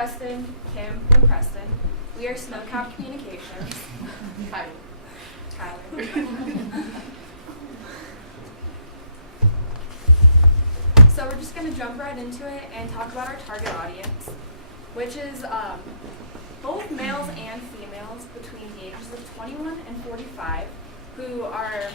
Preston, Kim, and Preston. We are Snowcap Communications. Tyler. So we're just going to jump right into it and talk about our target audience, which is both males and females between the ages of 21 and 45 who are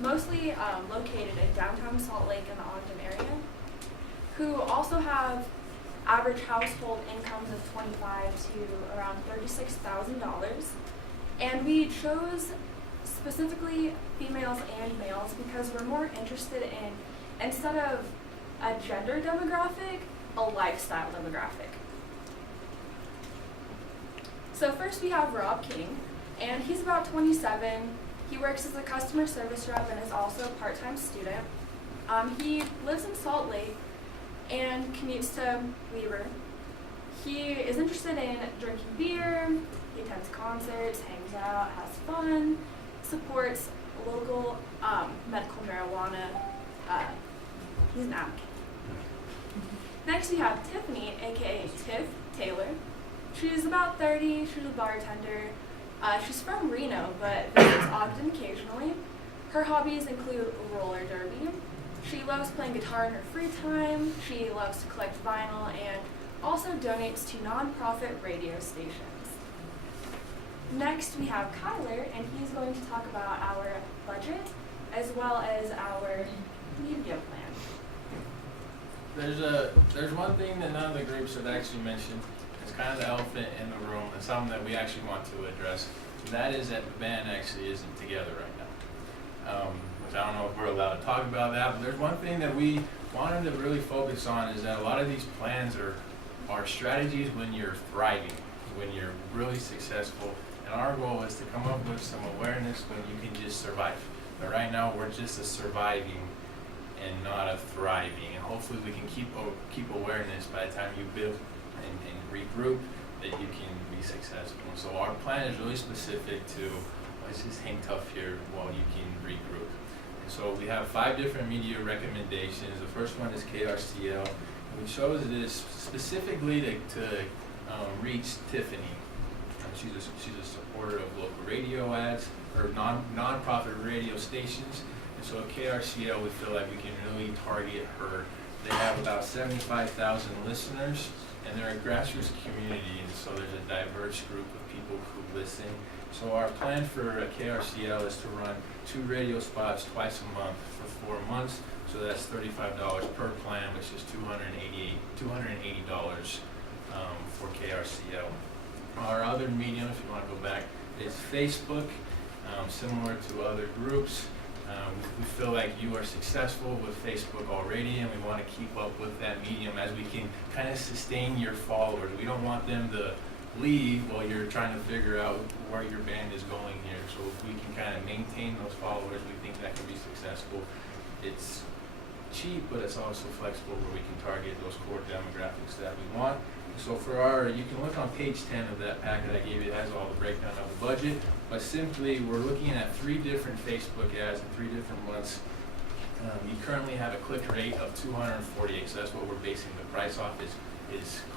mostly located in downtown Salt Lake and the Ogden area, who also have average household incomes of $25,000 to around $36,000. And we chose specifically females and males because we're more interested in, instead of a gender demographic, a lifestyle demographic. So first we have Rob King, and he's about 27. He works as a customer service rep and is also a part-time student. He lives in Salt Lake and commutes to Weber. He is interested in drinking beer, he attends concerts, hangs out, has fun, supports local medical marijuana. He's an advocate. Next we have Tiffany, aka Tiff Taylor. She's about 30, she's a bartender. She's from Reno, but visits Ogden occasionally. Her hobbies include roller derby. She loves playing guitar in her free time. She loves to collect vinyl and also donates to nonprofit radio stations. Next, we have Kyler, and he's going to talk about our budget as well as our media plan. There's one thing that none of the groups have actually mentioned. It's kind of the elephant in the room, and something that we actually want to address. And that is that the band actually isn't together right now. Which I don't know if we're allowed to talk about that, but there's one thing that we wanted to really focus on is that a lot of these plans are strategies when you're thriving, when you're really successful. And our goal is to come up with some awareness when you can just survive. But right now we're just a surviving and not a thriving. And hopefully we can keep awareness by the time you build and regroup that you can be successful. And so our plan is really specific to let's just hang tough here while you can regroup. And so we have 5 different media recommendations. The first one is KRCL. We chose this specifically to reach Tiffany. She's a supporter of local radio ads or non-profit radio stations. And so at KRCL, we feel like we can really target her. They have about 75,000 listeners, and they're a grassroots community, and so there's a diverse group of people who listen. So our plan for KRCL is to run 2 radio spots twice a month for 4 months. So that's $35 per plan, which is $280 for KRCL. Our other medium, if you want to go back, is Facebook. Similar to other groups, we feel like you are successful with Facebook already, and we want to keep up with that medium as we can kind of sustain your followers. We don't want them to leave while you're trying to figure out where your band is going here. So if we can kind of maintain those followers, we think that can be successful. It's cheap, but it's also flexible where we can target those core demographics that we want. So for you can look on page 10 of that packet I gave you. It has all the breakdown of the budget. But simply, we're looking at 3 different Facebook ads in 3 different months. You currently have a click rate of 248, so that's what we're basing the price off is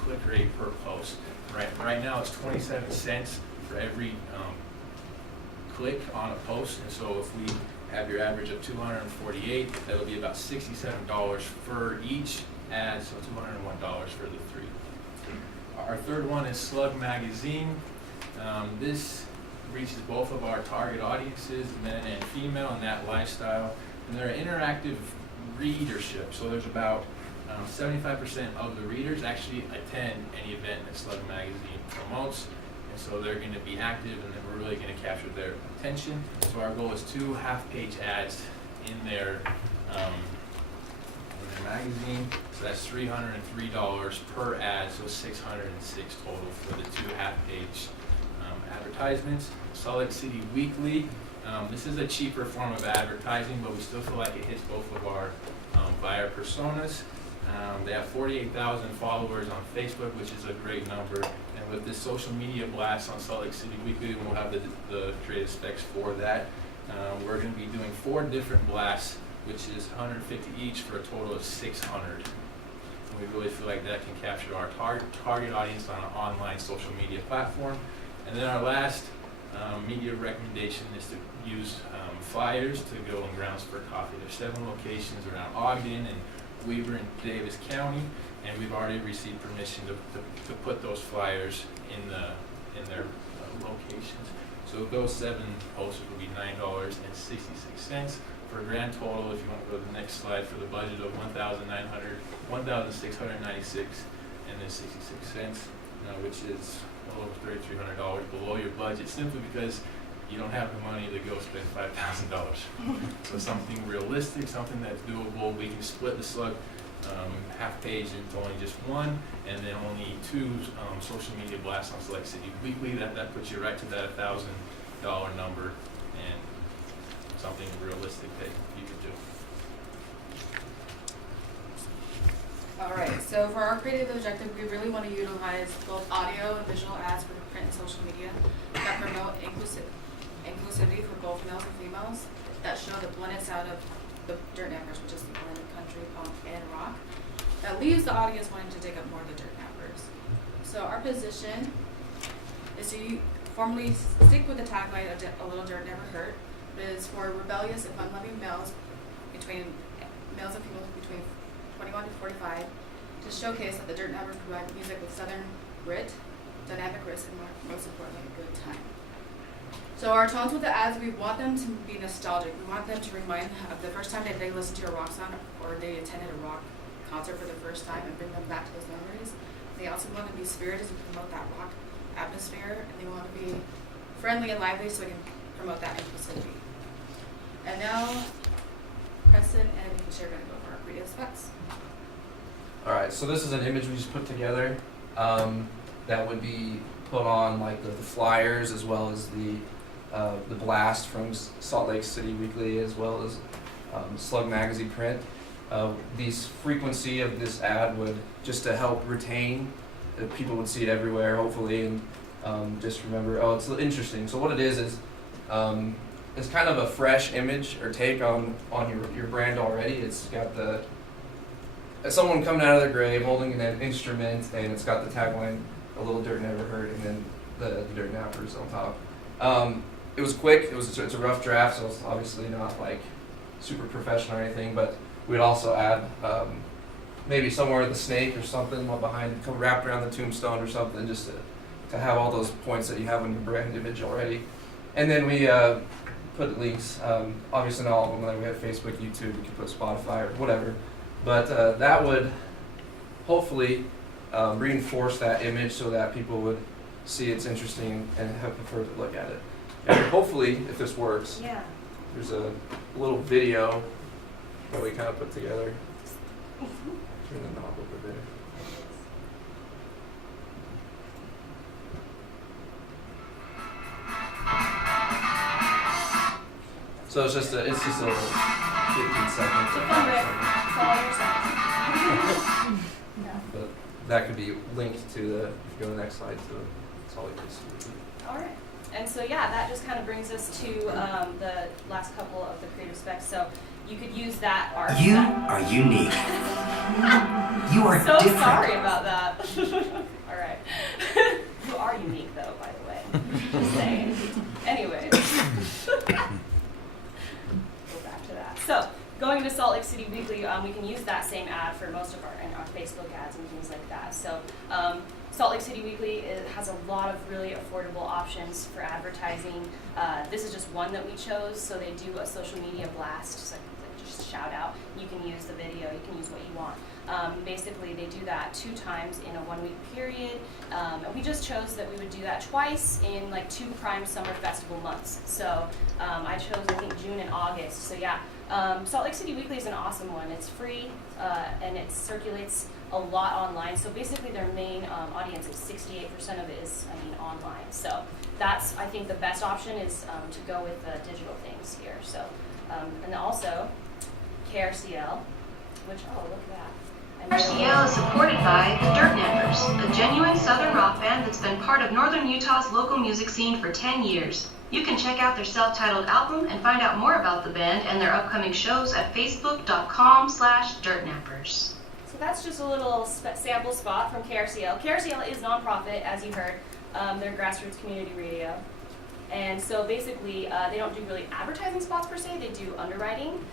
click rate per post. Right now it's 27 cents for every click on a post, and so if we have your average of 248, that'll be about $67 for each ad, so $201 for the 3. Our third one is Slug Magazine. This reaches both of our target audiences, men and female, in that lifestyle. And they're interactive readership, so there's about 75% of the readers actually attend any event that Slug Magazine promotes. And so they're going to be active, and then we're really going to capture their attention. So our goal is 2 half-page ads in their magazine. So that's $303 per ad, so $606 total for the 2 half-page advertisements. Salt Lake City Weekly. This is a cheaper form of advertising, but we still feel like it hits both of our buyer personas. They have 48,000 followers on Facebook, which is a great number. And with this social media blast on Salt Lake City Weekly, we'll have the creative specs for that. We're going to be doing 4 different blasts, which is $150 each for a total of $600. and we really feel like that can capture our target audience on an online social media platform. And then our last media recommendation is to use flyers to go in Grounds for Coffee. There's 7 locations around Ogden and Weber and Davis County, and we've already received permission to put those flyers in their locations. So those 7 posters will be $9.66 for a grand total, if you want to go to the next slide, for the budget of $1,696 and then 66 cents, which is a little over $3,300 below your budget, simply because you don't have the money to go spend $5,000. So something realistic, something that's doable. We can split the slug half page into only just 1, and then only 2 social media blasts on Select City Weekly. That puts you right to that $1,000 number, and something realistic that you could do. All right, so for our creative objective, we really want to utilize both audio and visual ads for print and social media that promote inclusivity for both males and females, that show the blended sound of the Dirt Nappers, which is the blend of country, punk, and rock, that leaves the audience wanting to dig up more of the Dirt Nappers. So our position is to formally stick with the tagline, a little dirt never hurt, but is for rebellious and fun-loving males and females between 21 to 45, to showcase that the Dirt Nappers provide music with southern grit, dynamic risk, and most importantly, a good time. So our tones with the ads, we want them to be nostalgic. We want them to remind of the first time that they listened to a rock song or they attended a rock concert for the first time and bring them back to those memories. They also want to be spirited and promote that rock atmosphere, and they want to be friendly and lively so we can promote that inclusivity. And now, Preston and Nisha are going to go over our creative specs. All right, so this is an image we just put together that would be put on like the flyers, as well as the blast from Salt Lake City Weekly, as well as Slug Magazine print. The frequency of this ad would just to help retain, people would see it everywhere, hopefully, and just remember, oh, it's interesting. So what it is it's kind of a fresh image or take on your brand already. It's got someone coming out of their grave holding an instrument, and it's got the tagline, "A little dirt never hurt," and then the Dirt Nappers on top. It was quick. It's a rough draft, so it's obviously not like super professional or anything. But we'd also add maybe somewhere the snake or something behind, wrapped around the tombstone or something, just to have all those points that you have on your brand image already. And then we put links. Obviously not all of them. Like we have Facebook, YouTube. We could put Spotify or whatever. But that would hopefully reinforce that image so that people would see it's interesting and have prefer to look at it. And hopefully, if this works, there's a little video that we kind of put together. Turn the knob over there. So it's just a 15 seconds. But that could be linked to if you go to the next slide, to Salt Lake City. All right. And so, yeah, that just kind of brings us to the last couple of the creative specs. So you could use that art. You are unique. You are so different. Sorry about that. All right. You are unique, though, by the way. Just saying. Anyways. Go back to that. So going to Salt Lake City Weekly, we can use that same ad for most of our Facebook ads and things like that. So Salt Lake City Weekly has a lot of really affordable options for advertising. This is just one that we chose. So they do a social media blast, so just shout out. You can use the video, you can use what you want. Basically, they do that 2 times in a 1-week period. And we just chose that we would do that twice in like 2 prime summer festival months. So I chose, I think, June and August. So yeah, Salt Lake City Weekly is an awesome one. It's free and it circulates a lot online. So basically their main audience is 68% of it is, online. So that's, I think, the best option is to go with digital things here. So, and also KRCL, which, oh, look at that. KRCL is supported by the Dirt Nappers, a genuine southern rock band that's been part of northern Utah's local music scene for 10 years. You can check out their self-titled album and find out more about the band and their upcoming shows at facebook.com/dirtnappers. So that's just a little sample spot from KRCL. KRCL is nonprofit, as you heard. They're grassroots community radio. And so basically, they don't do really advertising spots per se, they do underwriting.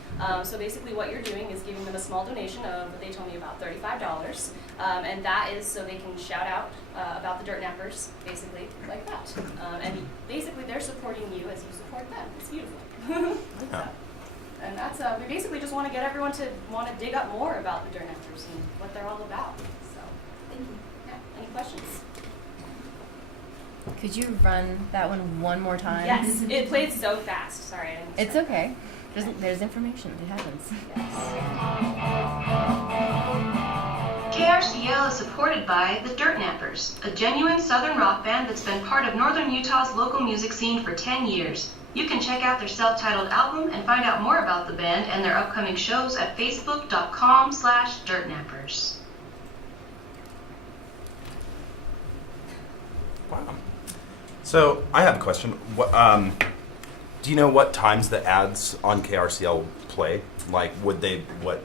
So basically what you're doing is giving them a small donation of what they told me about $35. And that is so they can shout out about the Dirt Nappers, basically, like that. And basically they're supporting you as you support them. It's beautiful. So, and that's, we basically just want to get everyone to want to dig up more about the Dirt Nappers and what they're all about. So, thank you. Yeah, any questions? Could you run that one more time? Yes, it played so fast. Sorry, I didn't. It's okay. There's information. It happens. KRCL is supported by the Dirt Nappers, a genuine Southern rock band that's been part of Northern Utah's local music scene for 10 years. You can check out their self-titled album and find out more about the band and their upcoming shows at facebook.com/dirtnappers. Wow. So I have a question. What, do you know what times the ads on KRCL play? Like, would they what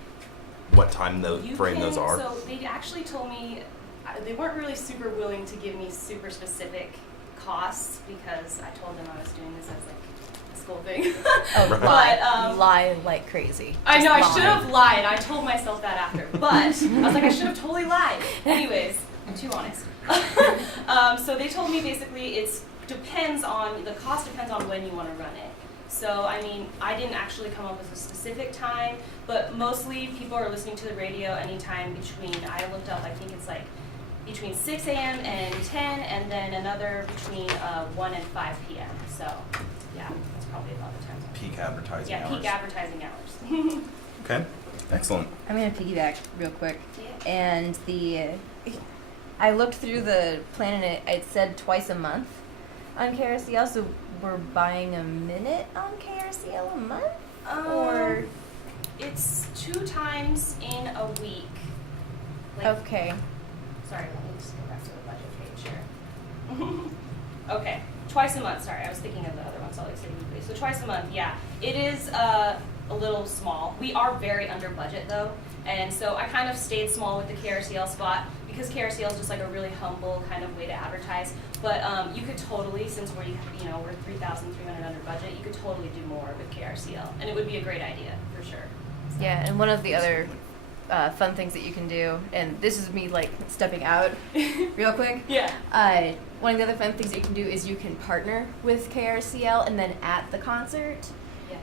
time frame those are? So they actually told me they weren't really super willing to give me super specific costs because I told them I was doing this as like a school thing. Oh, Right. But lie like crazy. I know I Just should lie. have lied. I told myself that after, but I was like I should have totally lied. Anyways, I'm too honest. So they told me basically the cost depends on when you want to run it. So I mean, I didn't actually come up with a specific time, but mostly people are listening to the radio anytime between, I looked up, I think it's like between 6 a.m. and 10, and then another between 1 and 5 p.m. So yeah, that's probably about the time. Peak advertising Yeah, hours. peak advertising hours. Okay. Excellent. I'm gonna piggyback real quick. Yeah. And I looked through the plan and it said twice a month on KRCL. So we're buying a minute on KRCL a month, or It's 2 times in a week. okay. Sorry, let me just go back to the budget page here. Okay, twice a month. Sorry, I was thinking of the other one, Salt Lake City Weekly. So twice a month, yeah. It is a little small. We are very under budget though, and so I kind of stayed small with the KRCL spot because KRCL is just like a really humble kind of way to advertise. But you could totally, since we're $3,300 under budget, you could totally do more with KRCL, and it would be a great idea for sure. So. Yeah, and one of the other fun things that you can do, and this is me like stepping out real quick. Yeah. One of the other fun things that you can do is you can partner with KRCL, and then at the concert,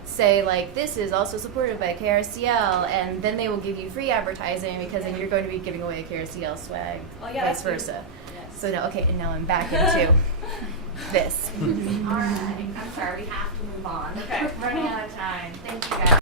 say like, this is also supported by KRCL, and then they will give you free advertising because then you're going to be giving away a KRCL swag, Oh yeah, vice that's versa. Yes. So now, okay, and now I'm back into this. All right. I'm sorry, we have to move on. Okay. We're running out of time. Thank you guys.